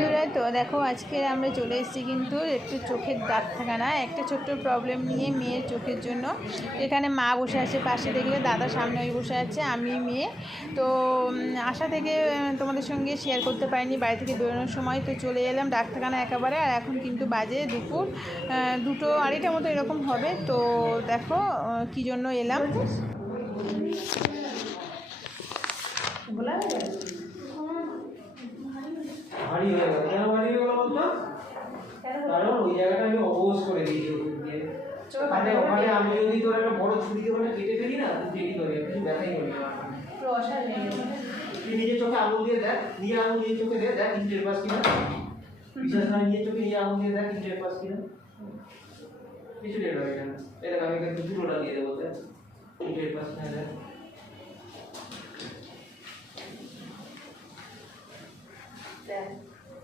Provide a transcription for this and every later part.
বন্ধুরা, তো দেখো আজকে আমরা চলে এসেছি কিন্তু একটু চোখের ডাক্তারখানা একটা ছোট্ট প্রবলেম নিয়ে মেয়ের চোখের জন্য। এখানে মা বসে আছে পাশে, দেখলে দাদা সামনে ওই বসে আছে, আমি মেয়ে। তো আশা থেকে তোমাদের সঙ্গে শেয়ার করতে পারিনি, বাড়ি থেকে বেরোনোর সময়। তো চলে এলাম ডাক্তারখানা একেবারে, আর এখন কিন্তু বাজে দুপুর দুটো আড়াইটার মতো এরকম হবে। তো দেখো কী জন্য এলাম। ভারী হয়ে গেল। কেন ভারী হয়ে গেল বলতো? কারণ ওই জায়গাটা আমি অবশ করে দিয়েছি ওষুধ দিয়ে। ওখানে ওখানে আমি যদি তোর একটা বড় ছুরি দিয়ে ওখানে কেটে ফেলি না তুই দেরি করে কিছু ব্যথাই করি না। তুই নিজের চোখে আঙুল দিয়ে দেখ নিজের আঙুল নিজের চোখে দে দেখ ইন্টের পাস কিনা। বিশেষ করে নিজের চোখে নিজের আঙুল দিয়ে দেখ ইন্টের পাস কিনা। কিছু লেট হবে না। এটা আমি কিন্তু দুটোটা দিয়ে দেবো দেখ। ইন্টের পাস কিনা দেখ।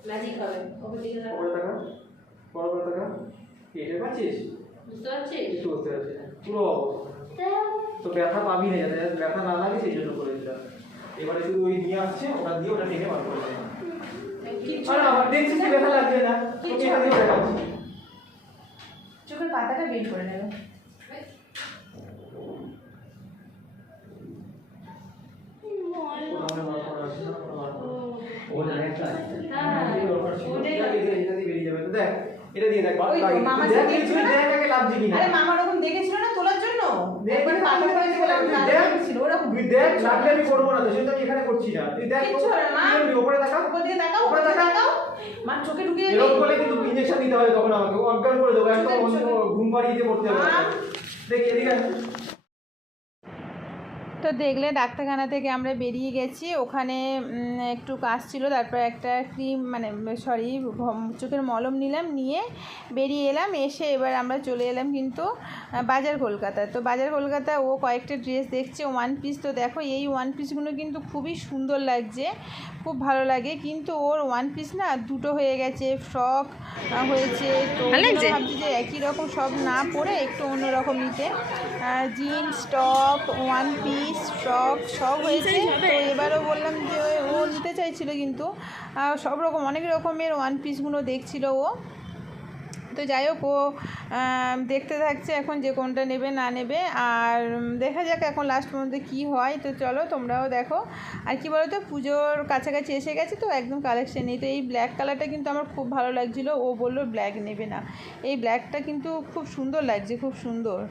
ম্যাজিক হবে। ওকে দিকে দাও। ওপরে টাকা বড় বড় টাকা কেটে পাচ্ছিস? বুঝতে পারছিস? একটু বুঝতে পারছি। না। পুরো তো ব্যথা পাবি না যাতে ব্যথা না লাগে সেই জন্য করে দিলাম। এবারে শুধু ওই নিয়ে আসছে ওটা দিয়ে ওটা টেনে বার করে দিলাম। আরে আমার দেখছিস কি ব্যথা লাগছে না? তোকে এখান দিয়ে চোখের পাতাটা বের করে নেবে। ওটা আছে হ্যাঁ, ওটাই। এটা দিয়ে এটা দিয়ে বেরিয়ে যাবে। তো দেখ এটা দিয়ে দেখ ওই তো, বাকি- মামার দেখ, সাথে তুই দেখছিল না? দেখ আগে লাগছে কিনা। আরে মামা ওরকম দেখেছিল না তোলার জন্য? একবার পাতা করেছে বলে দেখ, দেখেছিল ওরকম তুই দেখ লাগলে আমি করব না তো সেটা আমি এখানে করছি না। তুই দেখ না, মা। তুই উপরে দেখা উপর দিয়ে তাকাও উপরে উপরে তাকাও। তাকাও মা চোখে এরকম করলে কিন্তু দিতে হবে তখন আমাকে। অজ্ঞান করে দেবো একদম ঘুম পাড়িয়ে দিয়ে পড়তে হবে। দেখ এদিকে। তো দেখলে ডাক্তারখানা থেকে আমরা বেরিয়ে গেছি। ওখানে একটু কাজ ছিল তারপর একটা ক্রিম মানে সরি চোখের মলম নিলাম নিয়ে বেরিয়ে এলাম এসে এবার আমরা চলে এলাম কিন্তু বাজার কলকাতা তো বাজার কলকাতা ও কয়েকটা ড্রেস দেখছে ওয়ান পিস তো দেখো এই ওয়ান পিসগুলো কিন্তু খুবই সুন্দর লাগছে খুব ভালো লাগে। কিন্তু ওর ওয়ান পিস না দুটো হয়ে গেছে ফ্রক হয়েছে তো ভাবছি যে একই রকম সব না পরে একটু অন্যরকম নিতে। Jeans top one piece frock সব হয়েছে। তো এবারও বললাম যে ওই- ও নিতে চাইছিল কিন্তু সব রকম অনেক রকমের ওয়ান পিসগুলো দেখছিল ও। তো যাই হোক ও দেখতে থাকছে এখন যে কোনটা নেবে না নেবে। আর দেখা যাক এখন লাস্ট পর্যন্ত কী হয়। তো চলো তোমরাও দেখো। আর কি বলো তো পুজোর কাছাকাছি এসে গেছে তো একদম কালেকশন নেই। তো এই ব্ল্যাক কালারটা কিন্তু আমার খুব ভালো লাগছিল। ও বলল ব্ল্যাক নেবে না। এই ব্ল্যাকটা কিন্তু খুব সুন্দর লাগছে খুব সুন্দর।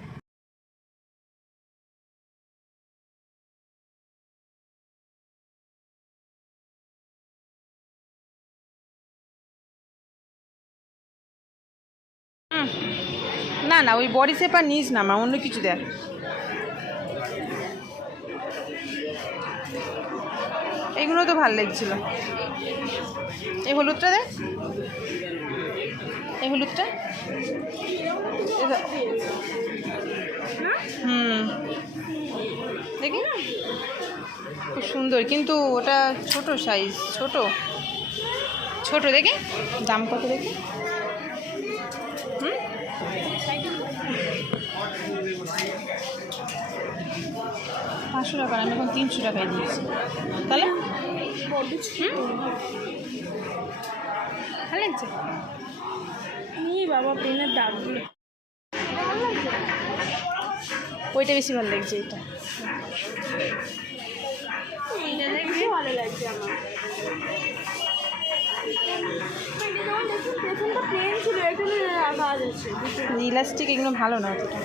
না, ওই বডি শেপ আর নিস না মা অন্য কিছু দেখ। এগুলো তো ভালো লাগছিল। এই হলুদটা দেখ। এই হলুদটা। হুম। দেখি না? খুব সুন্দর, কিন্তু ওটা ছোট সাইজ ছোট। ছোট দেখি। দাম কত দেখি? পাঁচশো টাকা আমি এখন তিনশো টাকায় দিয়েছি। তাহলে? ভালো লাগছে? বাবা পেনের দাগগুলো। ওইটা বেশি ভালো লাগছে এটা। ভালো লাগছে আমার। ইলাস্টিক এগুলো ভালো না অতটা।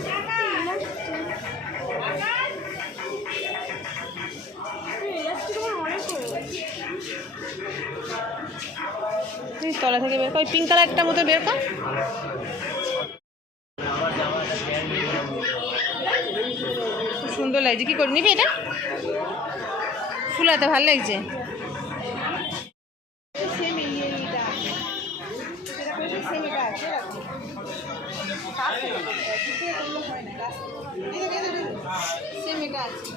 তলা থেকে বের কর। পিঙ্ক কালারটা মতো বের কর। খুব সুন্দর লাগছে। কি করে নিবি এটা? ফুলাতে ভালো লাগছে। সেম আছে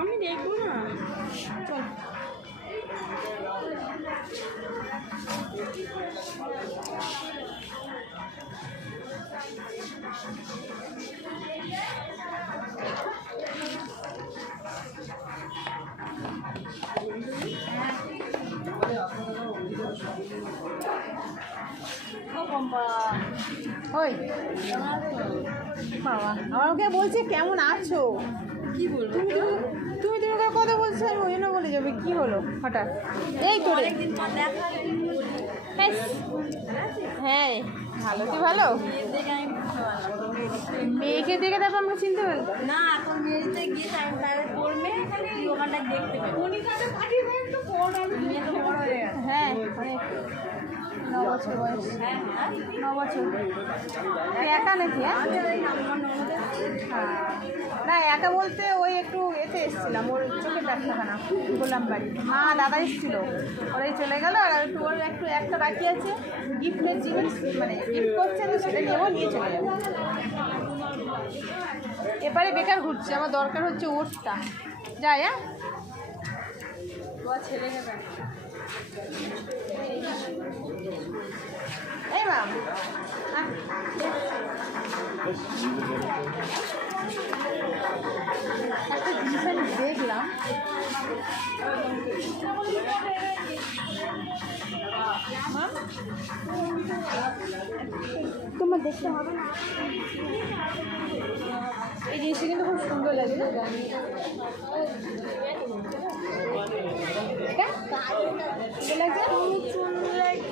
আমি দেখব না। চল। ওই বাবা আমাকে বলছে কেমন আছো? কি বলব? তুমি তুমি করে কথা বলছো আমি ওই জন্য বলে যাবে কি হলো? হঠাৎ। এই তো অনেকদিন পর দেখা। হ্যাঁ ভালো। তুই ভালো? মেয়েকে দেখে তারপর আমরা চিনতে পারব। না এখন মেয়েতে গিয়ে আমি তাদের পড়বে তুই ওখানটা দেখতে পাবি। তো হয়ে অনেক বছর ন বছর। একা নাকি হ্যাঁ? হ্যাঁ। না, একা বলতে ওই একটু এতে এসেছিলাম, ওর চোখের ডাক্তারখানা গোলাম বাড়ি মা, দাদা এসেছিল। ওরাই চলে গেল, আর একটু ওর একটু একটা বাকি আছে গিফটের জিনিস মানে গিফট করছে তো সেটা নেব নিয়ে চলে যাব এবারে বেকার ঘুরছে, আমার দরকার হচ্ছে ওটটা। যাই হ্যাঁ? ছেলেকে একটা জিনিস আমি দেখলাম তোমার দেখতে হবে না এই জিনিসটা কিন্তু খুব সুন্দর লাগে লাগছে?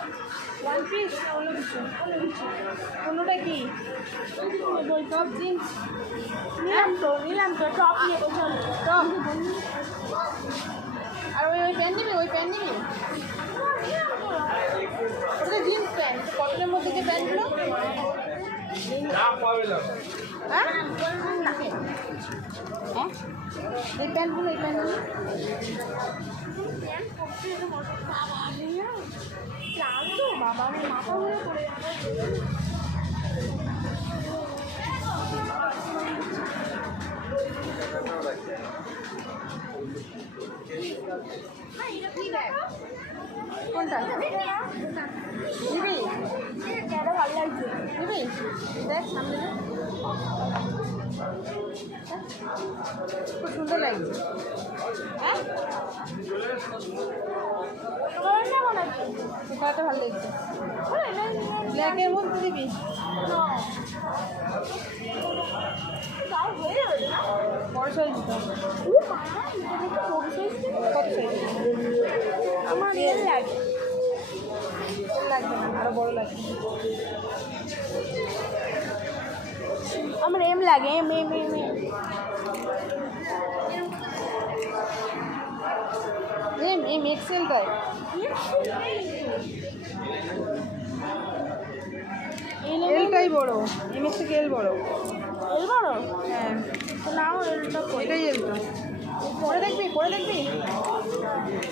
ওয়ান পিস কোনোটা কি? ওই টপ জিন্স নিলাম তো নিলাম তো টপ নিয়ে চল টপ আর ওই ওই প্যান্ট নিবি ওই প্যান্ট নিবি? ওটা জিন্স প্যান্ট কটনের মধ্যে যে প্যান্টগুলো হ্যাঁ হ্যাঁ এই প্যান্টগুলো এই প্যান্টগুলো বাবা মাথা ঘুরে পড়ে কোনটা নিবি দেখ সামনে। খুব সুন্দর লাগছে। হ্যাঁ? ভালো লাগছে। ব্ল্যাকের মধ্যে দিবি? বড় সাইজ আমার লাগে লাগবে না আরও বড় লাগবে। আমার এম লাগে M M M M. M XL তাই। এলটাই বড়। এম এর থেকে এল বড়। এল বড়? হ্যাঁ। তো নাও এলটা এটাই এল তো করে দেখবি করে দেখবি?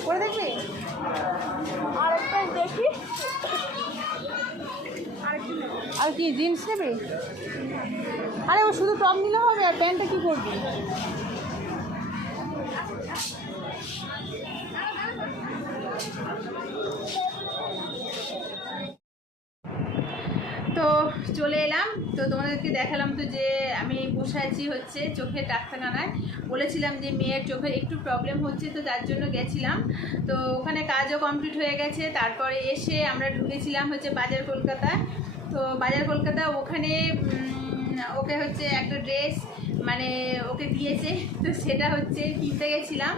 করে দেখবি? আরেকটা দেখি। আরেকটা। আর কি জিন্স নেবে? আরে, ও শুধু টপ নিলে হবে আর প্যান্টটা কি করবি? তো চলে এলাম। তো তোমাদেরকে দেখালাম তো যে আমি বসে আছি হচ্ছে চোখের ডাক্তারখানায়। বলেছিলাম যে মেয়ের চোখের একটু প্রবলেম হচ্ছে, তো তার জন্য গেছিলাম। তো ওখানে কাজও কমপ্লিট হয়ে গেছে। তারপরে এসে আমরা ঢুকেছিলাম হচ্ছে বাজার কলকাতা তো বাজার কলকাতা ওখানে ওকে হচ্ছে একটা ড্রেস মানে ওকে দিয়েছে। তো সেটা হচ্ছে কিনতে গেছিলাম।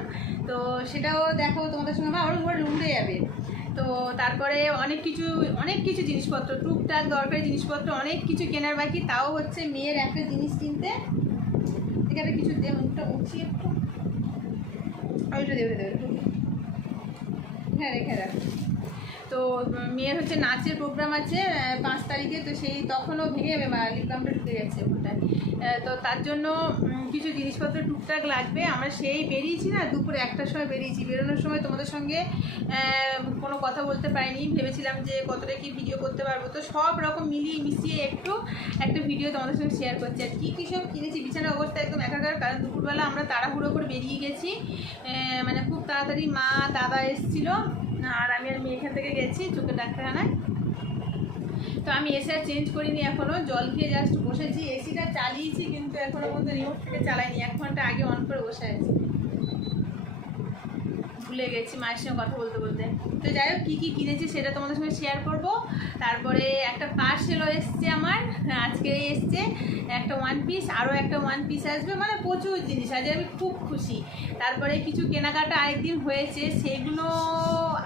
তো সেটাও দেখো তোমাদের সঙ্গে আমার ওর রুমে যাবে। তো তারপরে অনেক কিছু অনেক কিছু জিনিসপত্র, টুকটাক দরকারি জিনিসপত্র, অনেক কিছু কেনার বাকি। তাও হচ্ছে মেয়ের একটা জিনিস কিনতে। এখানে কিছু দে, মুখটা উঠিয়ে একটু। ওইটা দেবে দেবে। হ্যাঁ রেখে রাখ তো মেয়ের হচ্ছে নাচের প্রোগ্রাম আছে পাঁচ তারিখে, তো সেই তখনও ভেঙে যাবে মা লিপবামটা ঢুকে গেছে ওটায় তো তার জন্য কিছু জিনিসপত্র টুকটাক লাগবে। আমরা সেই বেরিয়েছি না, দুপুরে একটার সময় বেরিয়েছি। বেরোনোর সময় তোমাদের সঙ্গে কোনো কথা বলতে পারিনি। ভেবেছিলাম যে কতটা কি ভিডিও করতে পারব। তো সব রকম মিলিয়ে মিশিয়ে একটু একটা ভিডিও তোমাদের সঙ্গে শেয়ার করছি। আর কী কী সব কিনেছি বিছানার অবস্থা একদম একাকার, কারণ দুপুরবেলা আমরা তাড়াহুড়ো করে বেরিয়ে গেছি। মানে খুব তাড়াতাড়ি মা, দাদা এসেছিল। আর আমি আর মেয়ে এখান থেকে গেছি চোখের ডাক্তারখানায়। তো আমি এসে আর চেঞ্জ করিনি এখনও জল খেয়ে জাস্ট বসেছি। এসিটা চালিয়েছি, কিন্তু এখনও পর্যন্ত রিমোট থেকে চালাইনি। এক ঘণ্টা আগে অন করে বসে আছি। ভুলে গেছি মায়ের সঙ্গে কথা বলতে বলতে। তো যাই হোক, কী কী কিনেছি সেটা তোমাদের সঙ্গে শেয়ার করব। তারপরে একটা পার্সেলও এসছে আমার আজকে এসছে। একটা ওয়ান পিস আরও একটা ওয়ান পিস আসবে। মানে প্রচুর জিনিস আজ আমি খুব খুশি। তারপরে কিছু কেনাকাটা আরেকদিন হয়েছে, সেগুলো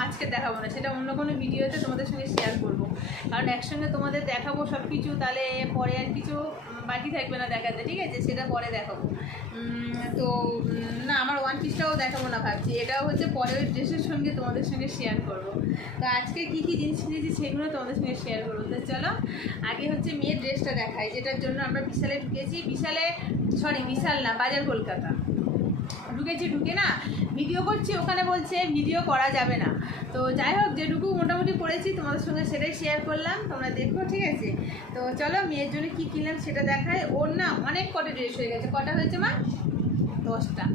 আজকে দেখাবো না, সেটা অন্য কোনো ভিডিওতে তোমাদের সঙ্গে শেয়ার করব। কারণ একসঙ্গে তোমাদের দেখাবো সব কিছু তাহলে পরে আর কিছু বাকি থাকবে না দেখাতে, ঠিক আছে? সেটা পরে দেখাবো। তো না, আমার ওয়ান পিসটাও দেখাবো না ভাবছি, এটাও হচ্ছে পরের ড্রেসের সঙ্গে তোমাদের সঙ্গে শেয়ার করব। তো আজকে কী কী জিনিস কিনেছি সেগুলো তোমাদের সঙ্গে শেয়ার করব। তো চলো, আগে হচ্ছে মেয়ের ড্রেসটা দেখাই, যেটার জন্য আমরা বিশালে ঢুকেছি। বিশালে সরি বিশাল না, বাজার কলকাতা। ঢুকেছি, ঢুকে না ভিডিও করছি, ওখানে বলছে ভিডিও করা যাবে না। তো যাই হোক, যেটুকু মোটামুটি করেছি, তোমাদের সঙ্গে সেটাই শেয়ার করলাম, তোমরা দেখো, ঠিক আছে? তো চলো, মেয়ের জন্য কী কিনলাম সেটা দেখায় ওর না অনেক কটা ড্রেস হয়ে গেছে। কটা হয়েছে, মা? দশটা।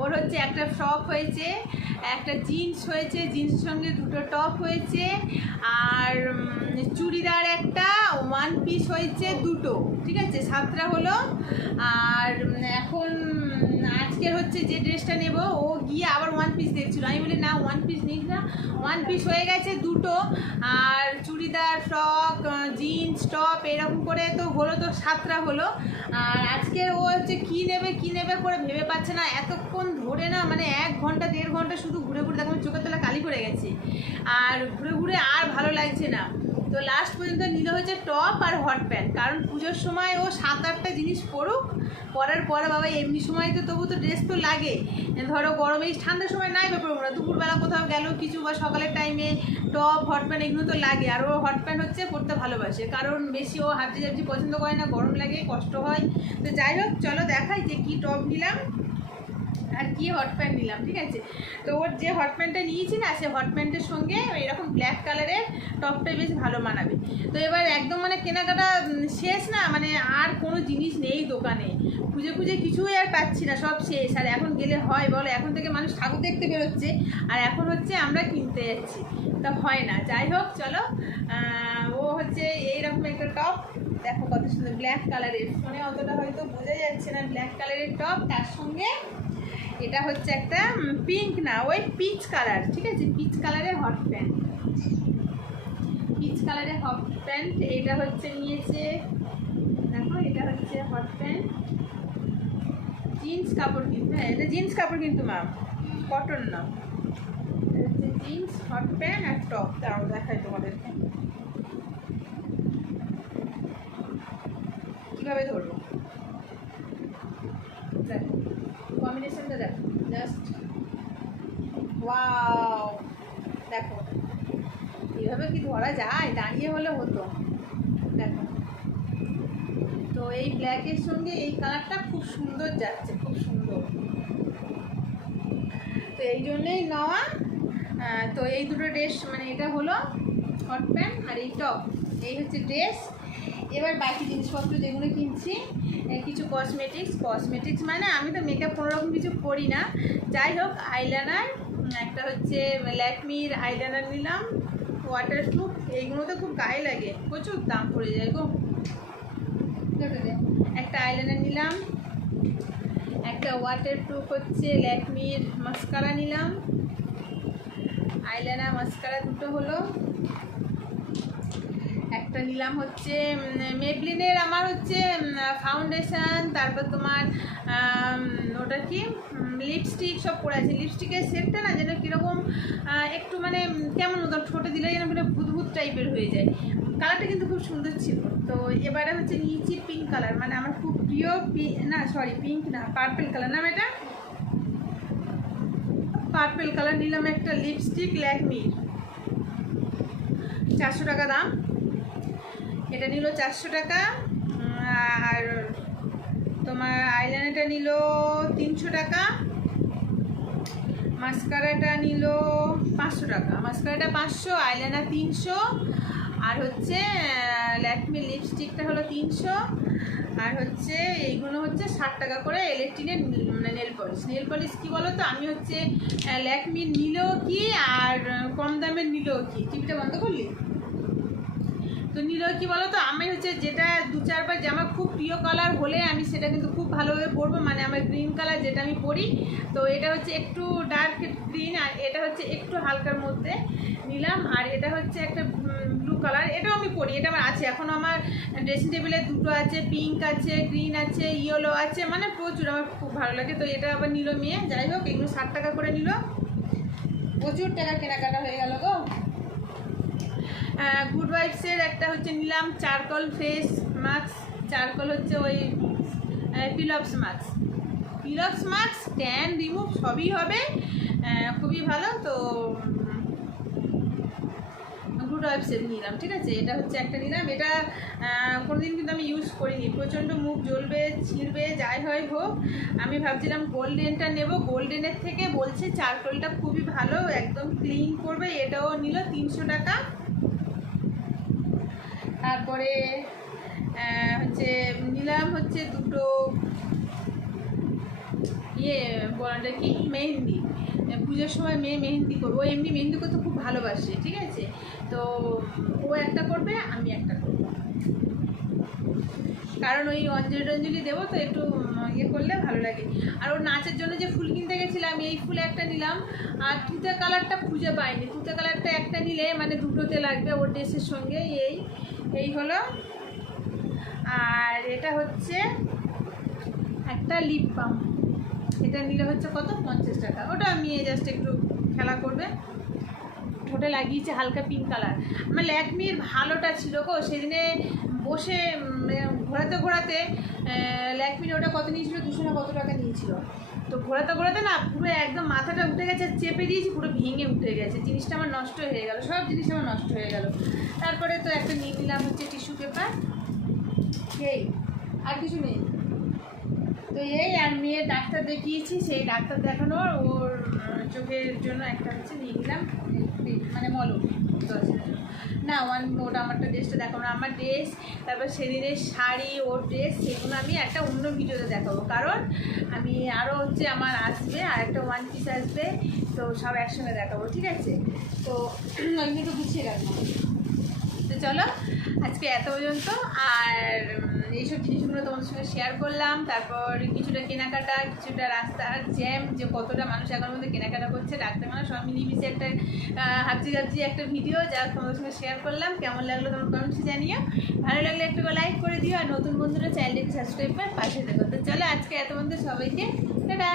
ওর হচ্ছে একটা ফ্রক হয়েছে, একটা জিন্স হয়েছে জিন্সের সঙ্গে দুটো টপ হয়েছে, আর চুড়িদার একটা ওয়ান পিস হয়েছে দুটো, ঠিক আছে? সাতটা হলো, আর এখন আজকের হচ্ছে যে ড্রেসটা নেব, ও গিয়ে আবার ওয়ান পিস দেখছিল। আমি বলি, না ওয়ান পিস নিস না। ওয়ান পিস হয়ে গেছে দুটো, আর চুড়িদার ফ্রক জিন্স টপ এরকম করে তো হলো তো সাতটা হলো। আর আজকে ও হচ্ছে কী নেবে কী নেবে করে ভেবে পাচ্ছে না। এতক্ষণ ধরে না মানে এক ঘণ্টা, দেড় ঘণ্টা শুধু ঘুরে ঘুরে দেখো চোখের তলা কালি পড়ে গেছে। আর ঘুরে ঘুরে আর ভালো লাগছে না। তো লাস্ট পর্যন্ত নিলে হচ্ছে টপ আর হট প্যান্ট কারণ পুজোর সময় ও সাত আটটা জিনিস পরুক, পরার পরে বাবা এমনি সময় তো তবু তো ড্রেস তো লাগে। ধরো গরমে ঠান্ডার সময় নাই ব্যাপার না, দুপুরবেলা কোথাও গেল কিছু বা সকালের টাইমে টপ হট প্যান্ট এগুলো তো লাগে। আর ও হট প্যান্ট হচ্ছে পরতে ভালোবাসে, কারণ বেশি ও হাবজি জাবজি পছন্দ করে না, গরম লাগে, কষ্ট হয়। তো যাই হোক, চলো দেখাই যে কী টপ নিলাম আর কি হট প্যান্ট নিলাম, ঠিক আছে? তো ওর যে হট প্যান্টটা নিয়েছি না, সে হট প্যান্টের সঙ্গে এরকম ব্ল্যাক কালারের টপটা বেশ ভালো মানাবে। তো এবার একদম মানে কেনাকাটা শেষ না মানে আর কোনো জিনিস নেই দোকানে। খুঁজে খুঁজে কিছুই আর পাচ্ছি না, সব শেষ। আর এখন গেলে হয়, বলো, এখন থেকে মানুষ ঠাকুর দেখতে বেরোচ্ছে। আর এখন হচ্ছে আমরা কিনতে যাচ্ছি। তা হয় না। যাই হোক, চলো। ও হচ্ছে এইরকম একটা টপ। দেখো কত সুন্দর ব্ল্যাক কালারের। ফোনে অতটা হয়তো বোঝা যাচ্ছে না ব্ল্যাক কালারের টপ। তার সঙ্গে এটা হচ্ছে একটা পিঙ্ক না, ওই পিচ কালার, ঠিক আছে? পিচ কালারের হট প্যান্ট। কালারের হট প্যান্ট এটা হচ্ছে নিয়েছে, দেখো, এটা হচ্ছে হট প্যান্ট জিন্স কাপড় কিন্তু হ্যাঁ এটা জিন্স কাপড় কিন্তু ম্যাম কটন না। হচ্ছে জিন্স হট প্যান্ট আর টপ তাও দেখাই তোমাদেরকে। কীভাবে ধরবো? দেখো কম্বিনেশনটা দেখো জাস্ট ওয়াও দেখো, এভাবে কি ধরা যায়? হলে হতো। দেখো। তো এই ব্ল্যাকের সঙ্গে এই কালারটা খুব সুন্দর যাচ্ছে, খুব সুন্দর। তো এই জন্যই নেওয়া। তো এই দুটো ড্রেস মানে এটা হলো হট প্যান্ট আর এই টপ এই হচ্ছে ড্রেস এবার বাকি জিনিসপত্র যেগুলো কিনছি কিছু কসমেটিক্স কসমেটিক্স মানে আমি তো মেকআপ কোনোরকম কিছু করি না। যাই হোক আইলাইনার একটা হচ্ছে ল্যাকমির আইলাইনার নিলাম। ওয়াটার প্রুফ এইগুলো তো খুব গায়ে লাগে। প্রচুর দাম পড়ে যায় গো। একটা আইলাইনার নিলাম। একটা ওয়াটার প্রুফ হচ্ছে ল্যাকমির মাস্কারা নিলাম। আইলাইনার মাস্কারা দুটো হলো। একটা নিলাম হচ্ছে মেবলিনের আমার হচ্ছে ফাউন্ডেশন তারপর তোমার ওটা কি? লিপস্টিক সব পরে আছে। লিপস্টিকের সেটটা না যেন কীরকম একটু মানে কেমন মতো ঠোঁটে দিলে যেন মানে ভূত টাইপের হয়ে যায়। কালারটা কিন্তু খুব সুন্দর ছিল। তো এবারে হচ্ছে নিয়েছি পিঙ্ক কালার মানে আমার খুব প্রিয় না সরি পিঙ্ক না পার্পেল কালার নাম এটা? পার্পেল কালার নিলাম একটা লিপস্টিক ল্যাকমির। চারশো টাকা দাম। এটা নিল চারশো টাকা। আর তোমার আইলাইনারটা নিল তিনশো টাকা। মাস্কারাটা নিল পাঁচশো টাকা। মাস্কারাটা পাঁচশো, আইলাইনার তিনশো, আর হচ্ছে ল্যাকমি লিপস্টিকটা হলো তিনশো, আর হচ্ছে এইগুলো হচ্ছে ষাট টাকা করে ইলেকট্রিনের মানে নেল পলিশ নেল পলিশ কী বলো তো আমি হচ্ছে ল্যাকমির নিলেও কি আর কম দামের নিলেও কি? টিভিটা বন্ধ করলি? তো নিল কি বলো তো আমি হচ্ছে যেটা দু চারবার জামা খুব প্রিয় কালার হলে আমি সেটা কিন্তু খুব ভালোভাবে পরবো। মানে আমার গ্রিন কালার যেটা আমি পরি, তো এটা হচ্ছে একটু ডার্ক গ্রিন আর এটা হচ্ছে একটু হালকার মধ্যে নিলাম। আর এটা হচ্ছে একটা ব্লু কালার এটাও আমি পরি, এটা আমার আছে। এখন আমার ড্রেসিং টেবিলে দুটো আছে পিঙ্ক আছে গ্রিন আছে ইয়েলো আছে মানে প্রচুর আমার খুব ভালো লাগে। তো এটা আবার নিল মেয়ে, যাই হোক, এগুলো ষাট টাকা করে নিল। প্রচুর টাকা কেনাকাটা হয়ে গেল গো। গুড ওয়াইফসের একটা হচ্ছে নিলাম, চারকল ফেস মাস্ক চারকল হচ্ছে ওই peel off mask peel off mask tan remove সবই হবে। খুবই ভালো, তো গুড ওয়াইফসের নিলাম, ঠিক আছে? এটা হচ্ছে একটা নিলাম। এটা কোনোদিন কিন্তু আমি ইউজ করিনি। প্রচণ্ড মুখ জ্বলবে, ছিঁড়বে, যাই হয় হোক, আমি ভাবছিলাম গোল্ডেনটা নেব। গোল্ডেনের থেকে বলছে চারকোলটা খুবই ভালো, একদম ক্লিন করবে। এটাও নিল তিনশো টাকা। তারপরে হচ্ছে নিলাম হচ্ছে দুটো ইয়ে বলাটা কি? মেহেন্দি। পুজোর সময় মেয়ে মেহেন্দি করব। এমনি মেহেন্দি করতে খুব ভালোবাসে, ঠিক আছে? তো ও একটা করবে, আমি একটা করব। কারণ ওই অঞ্জলি টঞ্জলি দেবো তো একটু ইয়ে করলে ভালো লাগে। আর ওর নাচের জন্য যে ফুল কিনতে গেছিলাম, এই ফুল একটা নিলাম। আর তুতে কালারটা খুঁজে পাইনি। তুতে কালারটা একটা নিলে মানে দুটোতে লাগবে ওর ড্রেসের সঙ্গে, এই এই হলো। আর এটা হচ্ছে একটা লিপ বাম এটা নিলে হচ্ছে কত? পঞ্চাশ টাকা। ওটা আমি জাস্ট একটু খেলা করবে। ঠোঁটে লাগিয়েছে হালকা পিঙ্ক কালার আমার ল্যাকমির ভালোটা ছিল গো, সেদিনে বসে ঘোরাতে ঘোরাতে ল্যাকমির ওটা কত নিয়েছিল? দুশো না কত টাকা নিয়েছিল? তো ঘোরাতে ঘোরাতে না পুরো একদম মাথাটা উঠে গেছে, চেপে দিয়েছি, পুরো ভেঙে উঠে গেছে। জিনিসটা আমার নষ্ট হয়ে গেল, সব জিনিস আমার নষ্ট হয়ে গেল। তারপরে তো একটা নিয়ে নিলাম হচ্ছে টিস্যু পেপার। এই, আর কিছু নেই। তো এই আর মেয়ে ডাক্তার দেখিয়েছি, সেই ডাক্তার দেখানোর ওর চোখের জন্য একটা হচ্ছে নিয়ে নিলাম মানে মলম, দশ। না ওয়ান ওটা আমারটা ড্রেসটা দেখাবো না। আমার ড্রেস তারপর সেদিনের শাড়ি, ওর ড্রেস সেগুলো আমি একটা অন্য ভিডিওতে দেখাবো। কারণ আমি আরও হচ্ছে আমার আসবে, আর একটা ওয়ান পিস আসবে, তো সব একসঙ্গে দেখাবো, ঠিক আছে? তো ওইগুলো গুছিয়ে রাখব। তো চলো, আজকে এত পর্যন্ত, আর এইসব জিনিসগুলো তোমাদের সঙ্গে শেয়ার করলাম। তারপর কিছুটা কেনাকাটা, কিছুটা রাস্তার জ্যাম যে কতটা মানুষ এখন মধ্যে কেনাকাটা করছে রাখতে মানে সব মিলিমিশে একটা হাবজি গাবজি একটা ভিডিও যা তোমাদের সঙ্গে শেয়ার করলাম। কেমন লাগল তোমার কমেন্টসে জানিও। ভালো লাগলে একটু লাইক করে দিও। আর নতুন বন্ধুরা চ্যানেলটিকে সাবস্ক্রাইব করে পাশে দেখো তো চলো আজকে এত বন্ধু সবাইকে টাটা।